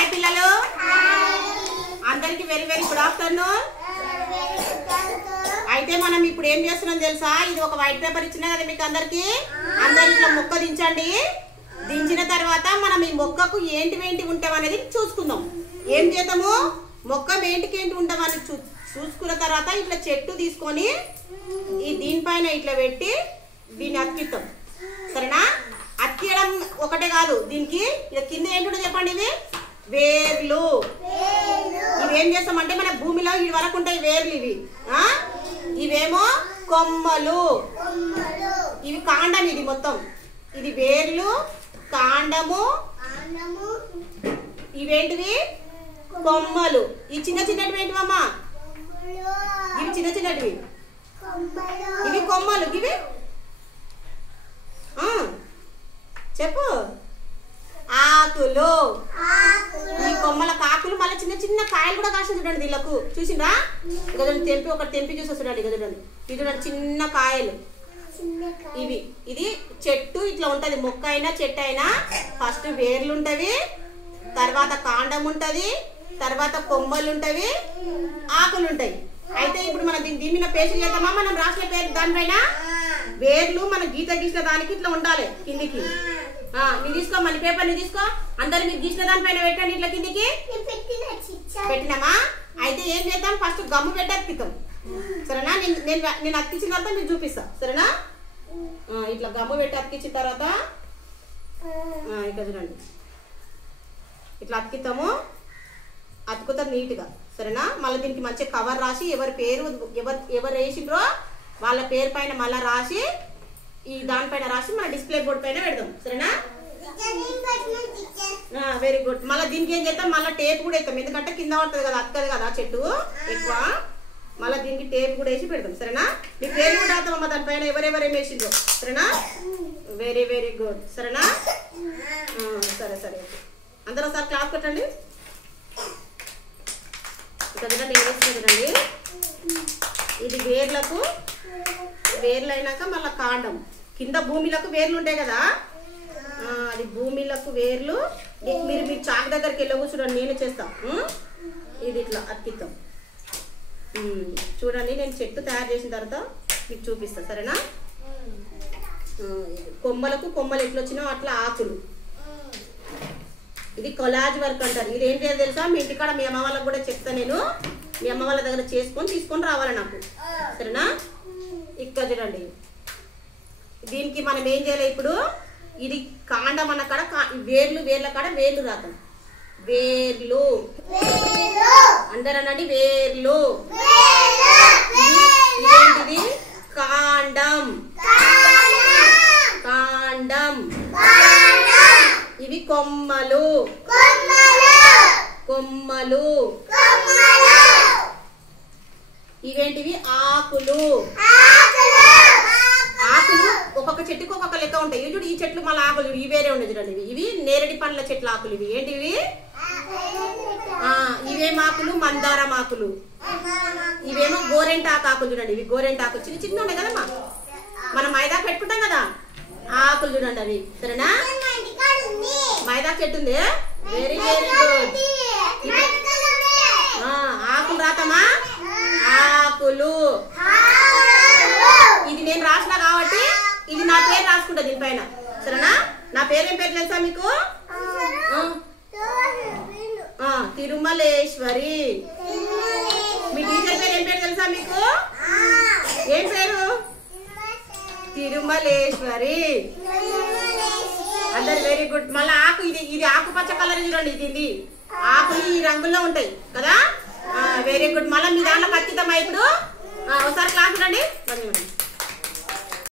Hi పిల్లలు, అందరికి very very good afternoon. అయితే మనం ఇప్పుడు ఏం చేస్తున్నాం తెలుసా? ఇది ఒక వైట్ పేపర్ ఇచ్చినా కదా మీకు అందరికి. అందరు ఇట్లా మొక్క దించండి. దించిన తర్వాత మనం ఈ మొక్కకు ఏంటి ఉంటాం అనేది చూసుకుందాం. ఏం చేద్దాము? మొక్క ఏంటి ఉంటాం అని చూసుకున్న తర్వాత ఇట్లా చెట్టు తీసుకొని ఈ దీనిపైన ఇట్లా పెట్టి దీన్ని అతికిస్తాం. సరేనా? అతికియడం ఒకటే కాదు, దీనికి ఇక కింద ఏంటో చెప్పండి. ఇవి వేర్లు. ఇవి ఏం చేస్తామంటే మన భూమిలో ఇవి వరకు ఉంటాయి వేర్లు. ఇవేమో కొమ్మలు, ఇవి కాండం. ఇది మొత్తం ఇది వేర్లు, కాండము. ఇవేంటివి? కొమ్మలు. ఈ చిన్న చిన్నటివి ఏంటివమ్మా? ఇవి చిన్న చిన్నటివి, ఇవి కొమ్మలు. ఇవి చెప్పు. ఆకులు. ఈ కొమ్మల కాకులు. మళ్ళీ చిన్న చిన్న కాయలు కూడా కాసిన చూడండి దీళ్ళకు. చూసిండ్రా? ఇక తెంపి ఒకటి తెంపి చూసి చూడండి. ఇక చూడండి, ఇది చూడండి చిన్న కాయలు ఇవి. ఇది చెట్టు ఇట్లా ఉంటది. మొక్క అయినా చెట్టు అయినా ఫస్ట్ వేర్లు ఉంటవి, తర్వాత కాండం ఉంటది, తర్వాత కొమ్మలు ఉంటవి, ఆకులు ఉంటాయి. అయితే ఇప్పుడు మనం దీని మీద పేస్ట్ చేద్దామా? మనం రాసిన పేరు దానిపైన వేర్లు మన గీత గీసిన దానికి ఇట్లా ఉండాలి కిందికి. నీ తీసుకో, మన పేపర్ ని తీసుకో. అందరు మీరు గీసిన దానిపైన పెట్టండి ఇట్లా కిందికి. పెట్టినామా? అయితే ఏం చేద్దాం? ఫస్ట్ గమ్ము పెట్టి అతికిద్దాం. సరేనా? నేను అతికించిన తర్వాత మీకు చూపిస్తా. సరేనా? ఇట్లా గమ్ము పెట్టి అతికించిన తర్వాత ఇక్కడ చూడండి ఇట్లా అతికిస్తాము. అతుకుతుంది నీట్గా. సరేనా? మళ్ళీ దీనికి మంచిగా కవర్ రాసి ఎవరి పేరు ఎవరు వేసిండ్రో వాళ్ళ పేరు పైన మళ్ళీ రాసి ఈ దానిపైన రాసి మన డిస్ప్లే బోర్డు పైన పెడదాం. సరేనా? Very good. మళ్ళీ దీనికి ఏం చేద్దాం? మళ్ళీ టేప్ కూడా వేస్తాం. ఎందుకంటే కింద పడుతుంది కదా, అత్తది కదా చెట్టు ఎక్కువ. మళ్ళీ దీనికి టేప్ కూడా వేసి పెడదాం. సరేనా? మీ పేరు కూడా రాద్దామమ్మా దానిపైన ఎవరెవరు ఏం వేసిండ్రో. సరేనా? Very very good. సరేనా? సరే సరే. అందరూ ఒకసారి క్లాస్ పెట్టండి. ఇక్కడ నేను వేసుకుంటానండి. ఇది వేర్లకు, వేర్లు అయినాక మళ్ళీ కాండం. కింద భూమిలకు వేర్లు ఉంటాయి కదా, అది భూమిలకు వేర్లు. మీరు చాకు దగ్గరికి వెళ్ళవు చూడండి, నేను చేస్తాను. ఇది ఇట్లా అతికిస్తాం. చూడండి, నేను చెట్టు తయారు చేసిన తర్వాత మీకు చూపిస్తాను. సరేనా? కొమ్మలకు కొమ్మలు ఎట్లా వచ్చినా అట్లా ఆకులు. ఇది కొలాజ్ వర్క్ అంటారు. ఇది ఏంటి తెలుసా? మీ ఇంటికాడ మీ అమ్మ వాళ్ళకి కూడా చెప్తా నేను. మీ అమ్మ వాళ్ళ దగ్గర తీసుకొని రావాలి నాకు. సరేనా? ఇక్కడ చూడండి, దీనికి మనం ఏం చేయాలి ఇప్పుడు? ఇది కాండం అన్న కాడ వేర్ల కాడ వేర్లు రాద్దాం. వేర్లు. అందరూ అనండి వేర్లు. ఇదేంటిది? కాండం. కాండం. ఇవి కొమ్మలు. కొమ్మలు. ఇవేంటివి? ఆకులు. ఆకులు ఒక్కొక్క చెట్టుకు ఒక్కొక్క లెక్క ఉంటాయి. ఇవి చూడు, ఈ చెట్లు మళ్ళీ ఆకులు చూడు, ఇవి వేరే ఉన్నాయి చూడండి. ఇవి నేరేడి పండ్ల చెట్ల ఆకులు. ఇవి ఏంటివి? ఇవేమో ఆకులు? మందారం ఆకులు. ఇవేమో గోరెంటాకు ఆకులు చూడండి. ఇవి గోరెంటాకు చిన్న చిన్న ఉన్నాయి కదమ్మా, మనం మైదా పెట్టుకుంటాం కదా, ఆకులు చూడండి అవి. సరేనా? మైదా చెట్టు ఉంది. Very very good. ఆకులు రాతమా? ఆకులు. ఇది నేను రాసిన కాబట్టి ఇది నా పేరు రాసుకుంటా దీనిపైన. సరేనా? నా పేరేం పేరు తెలుసా మీకు? తిరుమలేశ్వరి. మీ టీచర్ పేరు ఏం పేరు తెలుసా మీకు? ఏం పేరు? తిరుమలేశ్వరి. అందరు వెరీ గుడ్. మళ్ళీ ఆకు ఇది ఆకుపచ్చ కలర్ చూడండి. ఇది ఆకులు ఈ రంగుల్లో ఉంటాయి కదా. Very good. మళ్ళీ మీ దాంట్లో ఖచ్చితమా ఇప్పుడు? ఒకసారి క్లాస్ చూడండి.